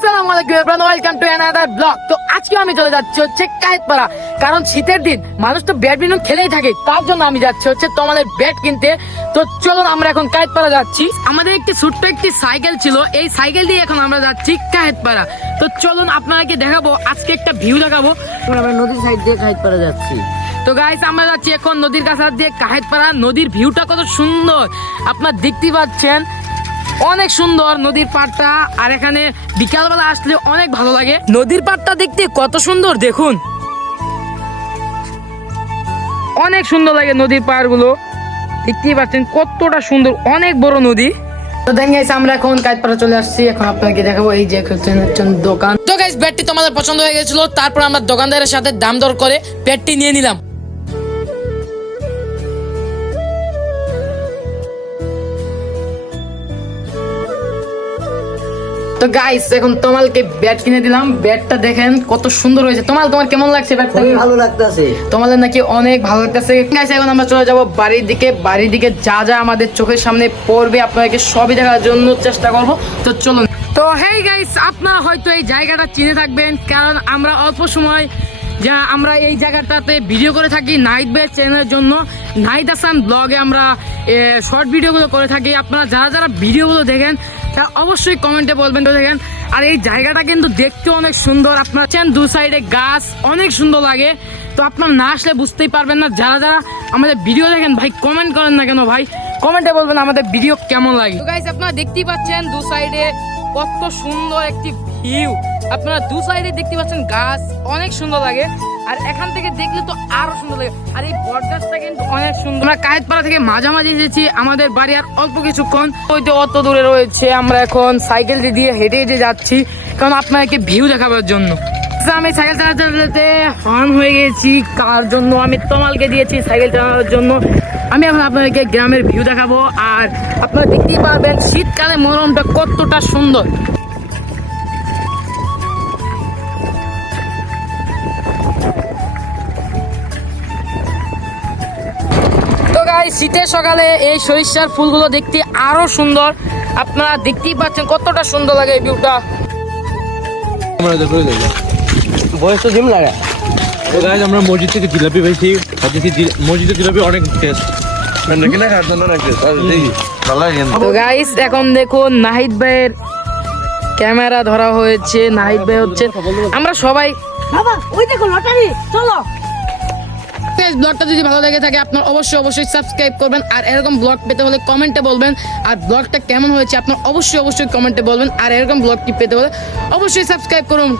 আসসালামু আলাইকুম everyone welcome to another blog তো আজকে আমি চলে যাচ্ছি হচ্ছে কায়েতপাড়া। কারণ শীতের দিন, মানুষ তো ব্যাডমিন্টন খেলেই থাকে, তার জন্য আমি যাচ্ছি হচ্ছে তোমাদের ব্যাট কিনতে। তো চলুন, আমরা এখন কায়েতপাড়া যাচ্ছি। আমাদের একটি ছোট্ট একটি সাইকেল ছিল, এই সাইকেল দিয়ে এখন আমরা যাচ্ছি কায়েতপাড়া। তো চলুন আপনাকে দেখাবো, আজকে একটা ভিউ দেখাবো। আমরা নদীর সাইড দিয়ে কাহিতপাড়া যাচ্ছি। তো গাইস আমরা যাচ্ছি এখন নদীর কাছে দিয়ে কাহেতপাড়া নদীর ভিউটা কত সুন্দর। আপনার দেখতে পাচ্ছেন অনেক সুন্দর নদীর পাড়টা আর এখানে বিকালবেলা আসলে অনেক ভালো লাগে। নদীর পাড়টা দেখতে কত সুন্দর দেখুন। অনেক সুন্দর লাগে নদীর পাড়গুলো। দেখতেই পাচ্ছেন কতটা সুন্দর অনেক বড় নদী। তো দেন গাইস আমরা এখন কাজপাড়া চলে আসছি। এখন আপনাকে দেখাবো এই যে হচ্ছে হচ্ছে দোকান। তো গাইস ব্যাটটি তোমাদের পছন্দ হয়ে গেছিল তারপর আমরা দোকানদারের সাথে দাম দর করে ব্যাটটি নিয়ে নিলাম। তো গাইস এখন তোমালকে ব্যাট কিনে দিলাম। ব্যাটটা দেখেন কত সুন্দর হয়েছে। তোমাল তোমার কেমন লাগছে ব্যাটটা খুবই ভালো লাগতেছে। তোমাদের নাকি অনেক ভালো লাগতেছে। গাইস এখন আমরা চলে যাব বাড়ির দিকে। বাড়ির দিকে যা যা আমাদের চোখের সামনে পড়বে আপনাদেরকে সবই দেখার জন্য চেষ্টা করব। তো চলুন। তো হেই গাইস আপনারা হয়তো এই জায়গাটা চিনে থাকবেন কারণ আমরা অল্প সময় যা আমরা এই জায়গাটাতে ভিডিও করে থাকি নাইট বে চ্যানেলের জন্য। নাইট আসান ব্লগে আমরা শর্ট ভিডিওগুলো করে থাকি। আপনারা যারা যারা ভিডিওগুলো দেখেন তারা অবশ্যই কমেন্টে বলবেন তো দেখেন। আর এই জায়গাটা কিন্তু দেখতে অনেক সুন্দর। আপনার চেন দু সাইডে গাছ, অনেক সুন্দর লাগে। তো আপনার না আসলে বুঝতেই পারবেন না। যারা যারা আমাদের ভিডিও দেখেন, ভাই কমেন্ট করেন না কেন ভাই? কমেন্টে বলবেন আমাদের ভিডিও কেমন লাগে। গাইস আপনারা দেখতেই পাচ্ছেন, দু সাইডে কত সুন্দর একটি ভিউ। আপনারা দু সাইডে দেখতে পাচ্ছেন গাছ অনেক সুন্দর লাগে। আর এখান থেকে দেখলে তো আরও সুন্দর লাগে। আর এই বট গাছটা কিন্তু অনেক সুন্দর। আমরা কায়েতপাড়া থেকে মাঝামাঝি এসেছি আমাদের বাড়ি আর অল্প কিছুক্ষণ। ওই তো অত দূরে রয়েছে আমরা এখন সাইকেল দিয়ে হেঁটে হেঁটে যাচ্ছি। কারণ আপনাদেরকে ভিউ দেখাবার জন্য। আচ্ছা, আমি সাইকেল চালাতে চালাতে হর্ন হয়ে গেছি। কার জন্য? আমি তোমালকে দিয়েছি সাইকেল চালানোর জন্য। আমি এখন আপনাদেরকে গ্রামের ভিউ দেখাবো আর আপনারা দেখতেই পারবেন শীতকালে মরমটা কতটা সুন্দর। শীতের সকালে এই সরিষার ফুলগুলো দেখতে আরও সুন্দর। আপনারা দেখতেই পাচ্ছেন কতটা সুন্দর লাগে এই ভিউটা বয়স তো জিম লাগে। তো গাইজ আমরা মসজিদ থেকে জিলাপি পেয়েছি মসজিদের জিলাপি অনেক টেস্ট তো গাইস এখন দেখুন নাহিদ ভাইয়ের ক্যামেরা ধরা হয়েছে। নাহিদ ভাই হচ্ছে আমরা সবাই বাবা ওই দেখো লটারি চলো। ব্লগটা যদি ভালো লেগে থাকে আপনার অবশ্যই অবশ্যই সাবস্ক্রাইব করবেন। আর এরকম ব্লগ পেতে হলে কমেন্টে বলবেন। আর ব্লগটা কেমন হয়েছে আপনার অবশ্যই অবশ্যই কমেন্টে বলবেন। আর এরকম ব্লগটি পেতে হলে অবশ্যই সাবস্ক্রাইব করুন।